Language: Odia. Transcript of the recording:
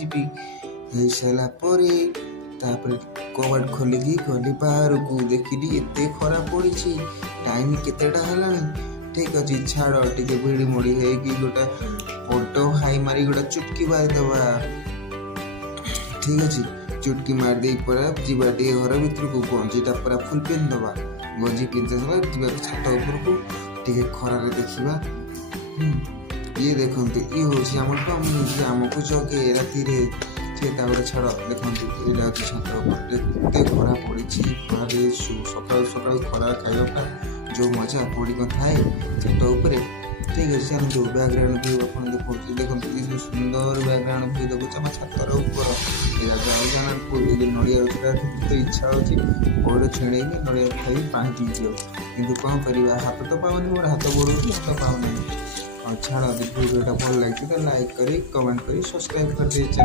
ଯିବି ହେଇସାରିଲା ପରେ ତାପରେ କବାଟ ଖୋଲିକି ଗଲି ବାହାରକୁ ଦେଖିଲି ଏତେ ଖରା ପଡ଼ିଛି। ଟାଇମ୍ କେତେଟା ହେଲାଣି। ଠିକ୍ ଅଛି ଛାଡ଼ ଟିକେ ଭିଡ଼ି ମୋଡ଼ି ହେଇକି ଗୋଟେ ବଡ଼ ହାଇ ମାରି ଗୋଟେ ଚୁଟକି ମାରିଦେବା। ଠିକ୍ ଅଛି ଚୁଟକି ମାରିଦେଇ ପୁରା ଯିବା ଟିକେ ଘର ଭିତରକୁ। ଗଞ୍ଜିଟା ପୁରା ଫୁଲ୍ ପିନ୍ଧିଦେବା। ଗଞ୍ଜି ପିନ୍ଧିଦେବା ଯିବା ଛାତ ଉପରକୁ ଟିକେ ଖରାରେ ଦେଖିବା। ଇଏ ଦେଖନ୍ତୁ ଇଏ ହେଉଛି ଆମର ଟମି ଯିଏ ଆମକୁ ଜଗେ ରାତିରେ। ଟିକେ ତାପରେ ଛାଡ଼ ଦେଖନ୍ତୁ ଏଇଟା ଅଛି ଛାତ ଉପରେ ଏତେ ଖରା ପଡ଼ିଛି। ଖରାରେ ସକାଳୁ ସକାଳୁ ଖରା ଖାଇବାଟା ଯେଉଁ ମଜା ପଡ଼ି ଥାଏ ଛାତ ଉପରେ। ଠିକ୍ ଅଛି ଚାଲନ୍ତୁ ବ୍ୟାକ୍ଗ୍ରାଉଣ୍ଡ ଭ୍ୟୁ ଆପଣ ଦେଖନ୍ତୁ ଏ ଯେଉଁ ସୁନ୍ଦର ବ୍ୟାକ୍ଗ୍ରାଉଣ୍ଡ ଭ୍ୟୁ ଦେଖୁଛୁ ଆମ ଛାତର ଉପର ଏଇଟା ଯାଉକୁ ନଡ଼ିଆ ଗଛଟା ତ ଇଚ୍ଛା ହେଉଛି ଗୋଡ଼ ଛିଣ୍ଡେଇକି ନଡ଼ିଆ ଖାଇ ପାଣି ପିଇଯିବ। କିନ୍ତୁ କ'ଣ କରିବା ହାତ ତ ପାଉନି ମୋର ହାତ ବଢ଼ଉଛି ହାତ ପାଉନି। ଆଉ ଛାଡ଼ ଯଦି ଭିଡ଼ିଓଟା ଭଲ ଲାଗିଛି ତ ଲାଇକ୍ କରି କମେଣ୍ଟ କରି ସବସ୍କ୍ରାଇବ୍ କରିଦେଇଛି।